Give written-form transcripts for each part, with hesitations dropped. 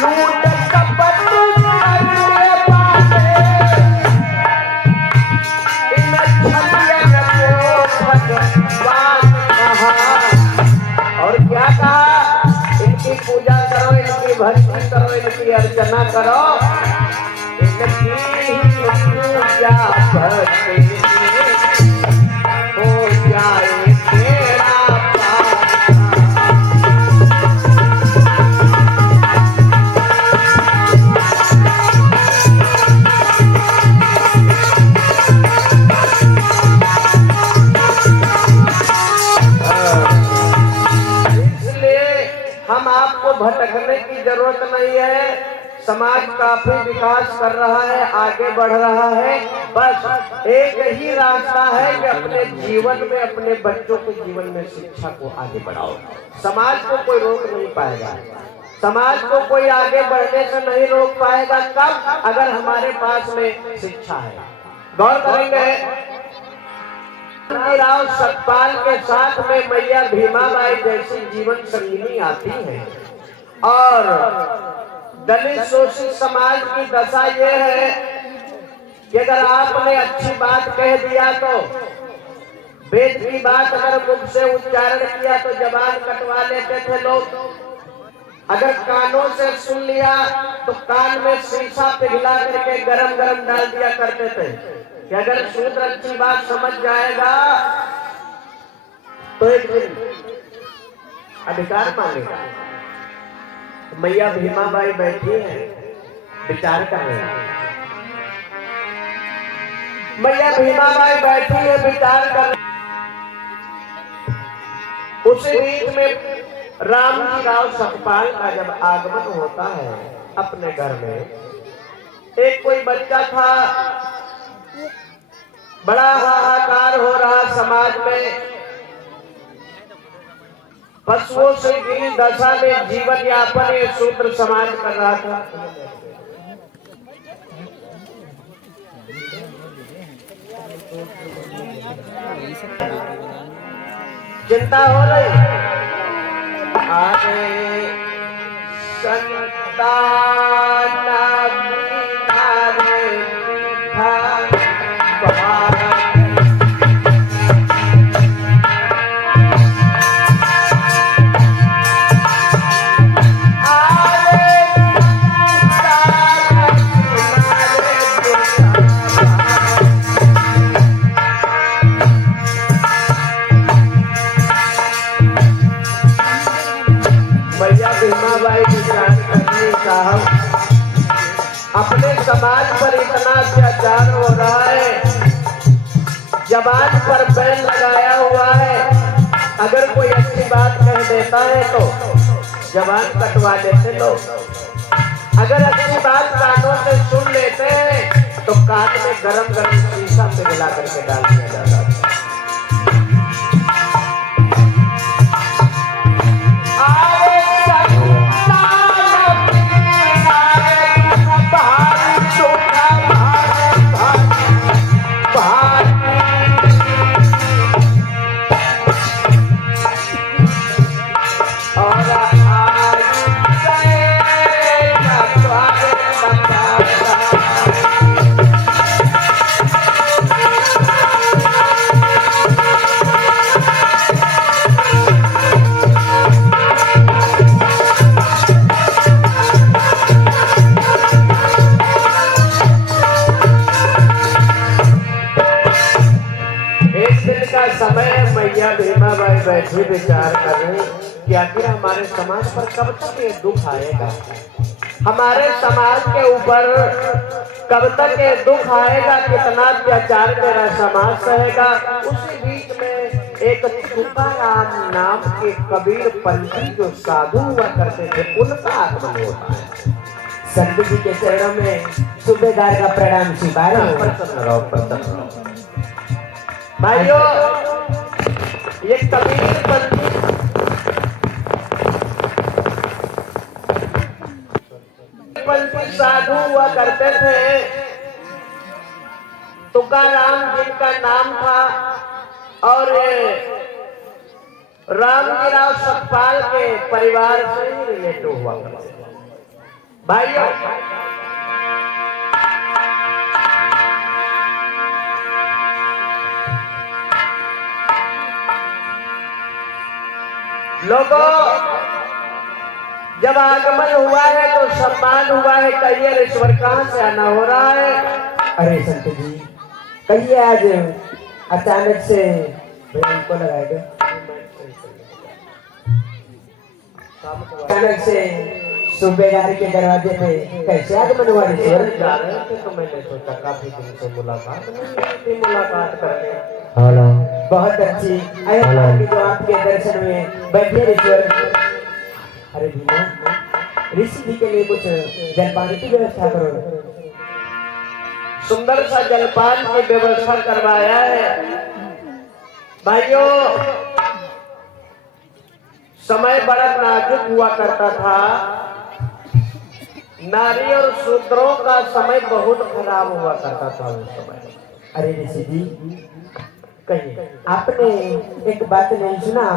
लूट कपट करने वाले इन छलियन को भगवान कहा। और क्या कहा? इनकी पूजा करो, इनकी भक्ति करो, इनकी अर्चना करो, इनकी पूजा भक्ति हो जाए तेरा पार। हम आपको भटकने की जरूरत नहीं है। समाज काफी विकास कर रहा है, आगे बढ़ रहा है। बस एक ही रास्ता है कि अपने जीवन में, अपने बच्चों के जीवन में शिक्षा को आगे बढ़ाओ। समाज को कोई रोक नहीं पाएगा, समाज को कोई आगे बढ़ने से नहीं रोक पाएगा। कब? अगर हमारे पास में शिक्षा है। गौर करेंगे, राव सतपाल के साथ में मैया भीमाबाई जैसी जीवन संगिनी आती है। और दलित शोषित समाज की दशा ये है कि अगर आपने अच्छी बात कह दिया तो, वेद की बात अगर मुख से उच्चारण किया तो जबान कटवा लेते थे लोग। अगर कानों से सुन लिया तो कान में शीशा पिघला करके गरम गरम डाल दिया करते थे कि अगर शूद्र अच्छी बात समझ जाएगा तो एक दिन अधिकार मांगेगा। मैया भीमाबाई बैठी है, विचार कर रही है। मैया भीमाबाई बैठी है, विचार कर रही। उसी बीच में रामजी राव सतपाल का जब आगमन होता है अपने घर में, एक कोई बच्चा था, बड़ा हाहाकार हो रहा समाज में। पशुओं से गिरी दशा में जीवन यापन ये शूद्र समाज कर रहा था। चिंता हो रही, आगे संतान अपने समाज पर इतना अत्याचार हो रहा है, जबान पर बैन लगाया हुआ है। अगर कोई अच्छी बात कह देता है तो जबान कटवा देते लोग। अगर अच्छी बात कानों से सुन लेते हैं तो कान में गरम गरम शीशा पिघला करके डाल दिया जाता है। मैया भीमाबाई बैठी विचार कर रही कि आखिर हमारे समाज पर कब तक ये दुख आएगा, हमारे समाज के ऊपर कब तक ये दुख आएगा, कितना अत्याचार मेरा समाज सहेगा। उसी बीच में एक तुकाराम नाम के कबीर पंथी जो साधु हुआ करते थे, उनका आगमन होता है। संत जी के चरणों में सूबेदार का प्रणाम स्वीकार। प्रसन्न रहो, प्रसन्न रहो भाइयों। ये कबीर पंथी साधु हुआ करते थे। तुकाराम जिनका नाम था और रामजीराव सतपाल के परिवार से ही रिलेटिव हुआ करते थे। भाइयों, लोगों, जब आगमन हुआ है तो सम्मान हुआ है, कहिए ईश्वर कहां से आना हो रहा है? अरे संत जी, कहिए आज अचानक से भैया को लगाएगा, अचानक से सूबेदार के दरवाजे पे कैसे आगमन हुआ ईश्वर? जा रहे थे तो मैंने सोचा काफी दिन से मुलाकात नहीं थी, मुलाकात करके। हेलो, बहुत अच्छी आए जो आपके दर्शन में बैठे ईश्वर। अरे भीमा, ऋषि जी के लिए कुछ जलपान की व्यवस्था करो। सुंदर सा जलपान की व्यवस्था करवाया है। भाइयों, समय बड़ा नाजुक हुआ करता था, नारी और शूद्रों का समय बहुत खराब हुआ करता था उस समय। अरे ऋषि जी, कहिए, आपने एक बात नहीं सुना?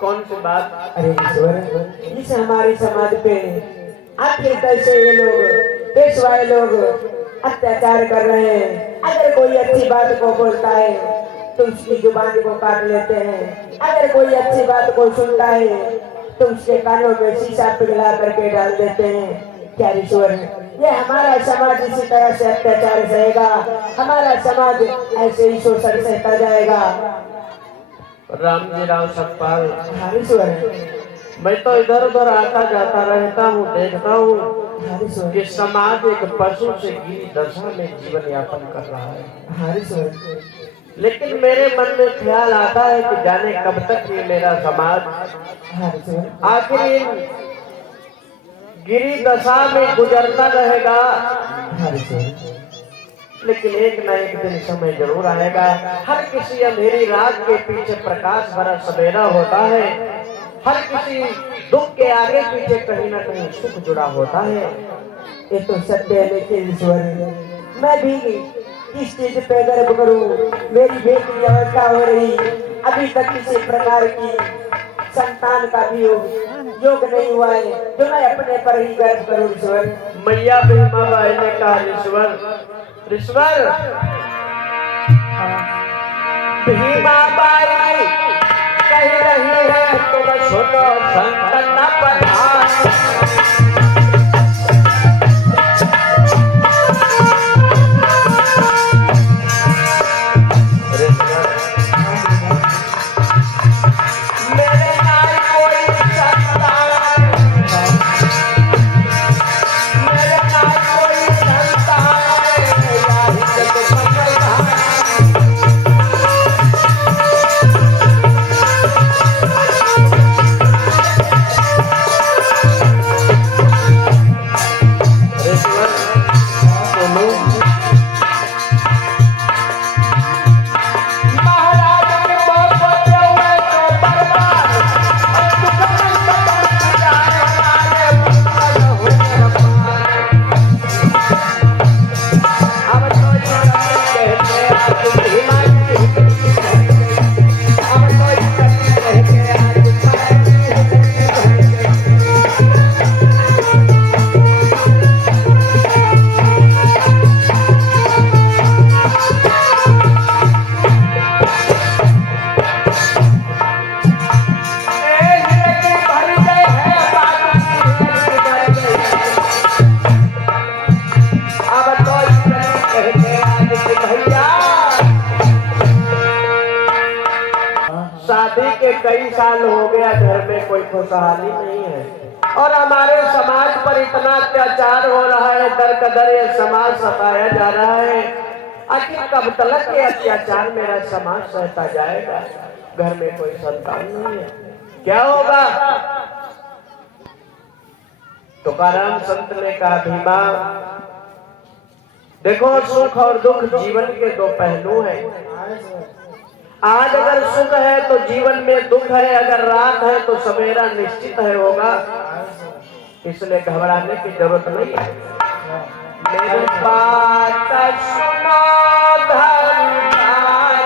कौन सी बात? अरे ईश्वर, इस हमारे समाज पे आखिर कैसे ये लोग पेशवाए लोग अत्याचार कर रहे हैं। अगर कोई अच्छी बात को बोलता है तो उसकी जुबान को काट लेते हैं, अगर कोई अच्छी बात को सुनता है तो उसके कानों में शीशा पिघला करके डाल देते हैं। क्या ईश्वर, ये हमारा समाज इसी तरह से अत्याचार सहेगा? हमारा समाज ऐसे ही शोषण सहता जाएगा? रामजीराव सतपाल, हाँ ईश्वर, मैं तो इधर उधर आता जाता रहता हूँ, देखता हूँ हाँ ईश्वर, कि समाज एक पशु से गिरी दशा में जीवन यापन कर रहा है। हाँ ईश्वर, लेकिन मेरे मन में ख्याल आता है कि जाने कब तक ये मेरा समाज हाँ ईश्वर, आखिर इन गिरी दशा में गुजरता रहेगा। हाँ ईश्वर, लेकिन एक न एक दिन समय जरूर आएगा। हर किसी अंधेरी रात के पीछे प्रकाश भरा सवेरा होता है। हर किसी दुख के आगे पीछे कहीं ना कहीं सुख जुड़ा होता है। ये तो सत्य है, लेकिन ईश्वर, मैं भी किस चीज पे गर्व करूं? मेरी बेटी की अवस्था हो रही, अभी तक किसी प्रकार की संतान का भी योग नहीं हुआ है, जो मैं अपने पर ही गर्व करूं ईश्वर। मैया भीमा बाई ने कहा, ईश्वर ईश्वर, भीमा बाई कह रही है तुम सुनो संकट न पधार। शादी के कई साल हो गया, घर में कोई खुशहाली नहीं है और हमारे समाज पर इतना अत्याचार हो रहा है, दर कदर ये समाज सताया जा रहा है। आखिर कब तक ये अत्याचार मेरा समाज सहता जाएगा? घर में कोई संतान नहीं है, क्या होगा? तुकाराम संत ने कहा, भीमा देखो, सुख और दुख जीवन के दो पहलू हैं। आज अगर सुख है तो जीवन में दुख है, अगर रात है तो सवेरा निश्चित है होगा, इसलिए घबराने की जरूरत नहीं है। मेरी बात सुनो धर्मदार,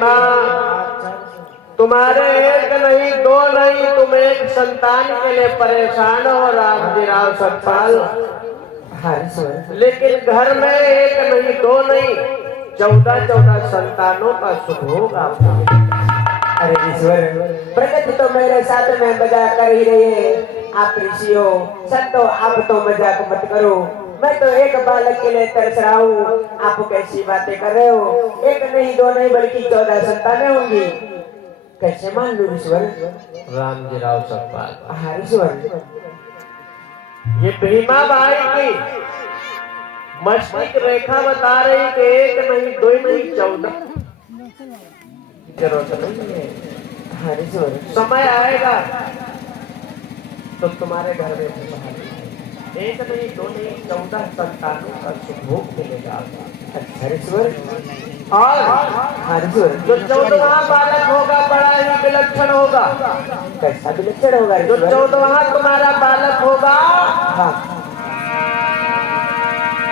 भीमा, तुम्हारे एक नहीं दो नहीं, तुम एक संतान के लिए परेशान हो रामजीराव सतपाल। हाँ ईश्वर। लेकिन घर में एक नहीं दो नहीं 14 संतानों का सुख होगा आपको। अरे ईश्वर, प्रकृति तो मेरे साथ में मजाक कर ही रही है। आप ऋषियों संतो, आप तो मजाक मत करो। मैं तो एक बालक के लिए तरस रहा हूँ, आप कैसी बातें कर रहे हो। एक नहीं दो नहीं बल्कि 14 संतानें होंगी, कैसे मान लूं ईश्वर। रामजीराव सतपाल, हाँ ईश्वर। ये भीमा बाई की मस्तिष्क रेखा बता रही कि एक नहीं दो नहीं 14 जरूरत नहीं है। हाँ ईश्वर। समय आएगा तो तुम्हारे घर में एक नहीं दो नहीं 14 संतानों का सुखभोग मिलेगा। अच्छा ईश्वर। और हाँ ईश्वर। जो 14वां बालक होगा बड़ा ही विलक्षण होगा। कैसा विलक्षण होगा जो ईश्वर। 14वां तुम्हारा बालक होगा, हाँ।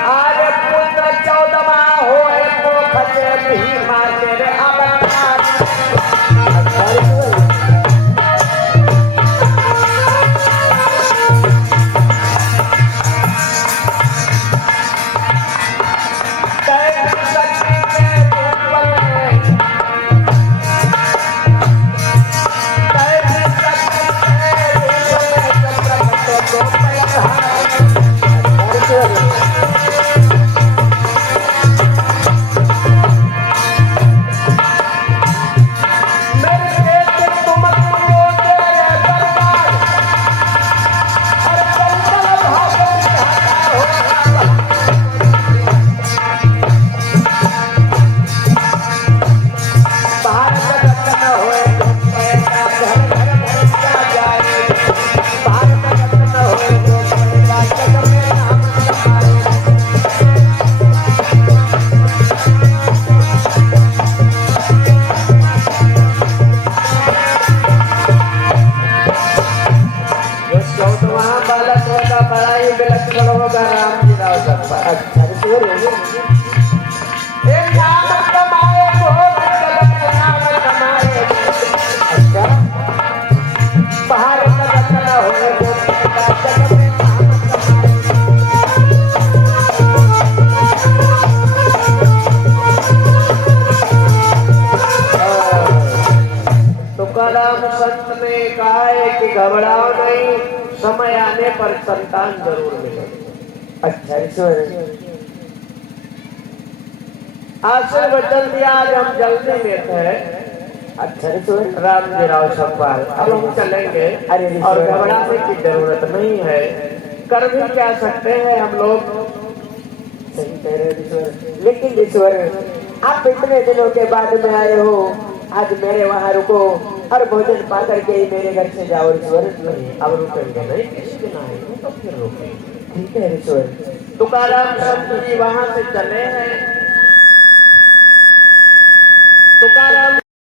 आज पुत्र 14वां होए को खचे भीमा तेरे अवतार। अच्छा ईश्वर। घबराओ नहीं, समय आने पर संतान जरूर मिलेगी। अच्छा ईश्वर। आशीर्वचन दिया, आज हम जल्दी में थे। अच्छा ईश्वर। रामजीराव सतपाल, अब हम चलेंगे। अरे और घबराने की जरूरत नहीं है, कर भी क्या सकते हैं हम लोग। सही कह रहे ईश्वर। लेकिन ईश्वर, आप इतने दिनों के बाद में आए हो, आज मेरे वहाँ रुको और भोजन पा करके ही मेरे घर से जाओ ईश्वर। नहीं, अब रुकेंगे नहीं, किसी दिन आएंगे तो फिर रुकेंगे। ठीक है ईश्वर। तुकाराम संत जी वहां से चले हैं। तुकाराम